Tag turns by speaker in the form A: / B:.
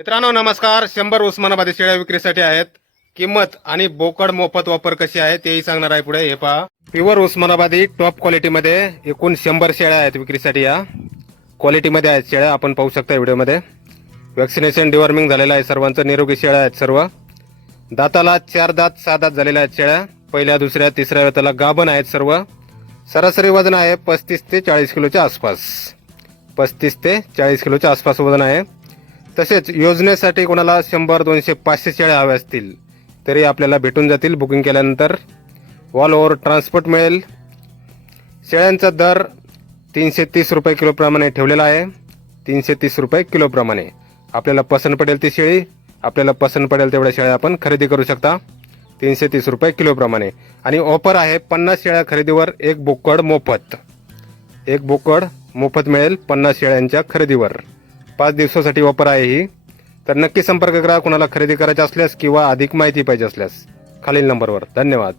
A: मित्रांनो नमस्कार. शंभर उस्मानाबादी शेळ्या विक्रीसाठी आहेत. किंमत आणि बोकड मोफत वापर कशी आहे तेही सांगणार आहे पुढे. हे पहा. प्युअर उस्मानाबादी टॉप क्वालिटीमध्ये एकूण शंभर शेळ्या आहेत विक्रीसाठी या क्वालिटीमध्ये आहेत शेळ्या. आपण पाहू शकता व्हिडिओमध्ये. वॅक्सिनेशन डिवॉर्मिंग झालेलं आहे सर्वांचं. निरोगी शेळ्या आहेत सर्व. दाताला चार दात सहा दात झालेल्या आहेत शेळ्या. पहिल्या दुसऱ्या तिसऱ्या वेताला गाभण आहेत सर्व. सरासरी वजन आहे पस्तीस ते चाळीस किलोच्या आसपास. पस्तीस ते चाळीस किलोच्या आसपास वजन आहे. तसेच योजनेसाठी कोणाला शंभर दोनशे पाचशे शेळ्या हव्या असतील तरी आपल्याला भेटून जातील. बुकिंग केल्यानंतर वॉल ओव्हर ट्रान्सपोर्ट मिळेल. शेळ्यांचा दर तीनशे तीस रुपये किलोप्रमाणे ठेवलेला आहे. तीनशे तीस रुपये किलोप्रमाणे आपल्याला पसंत पडेल ती शेळी. आपल्याला पसंत पडेल तेवढ्या शेळ्या आपण खरेदी करू शकता. तीनशे तीस रुपये किलोप्रमाणे आणि ऑफर आहे पन्नास शेळ्या खरेदीवर एक बोकड मोफत. एक बोकड मोफत मिळेल पन्नास शेळ्यांच्या खरेदीवर. पाच दिवसासाठी ऑफर आहे ही. तर नक्की संपर्क करा कुणाला खरेदी करायचा असल्यास किंवा अधिक माहिती पाहिजे असल्यास खालील नंबरवर. धन्यवाद.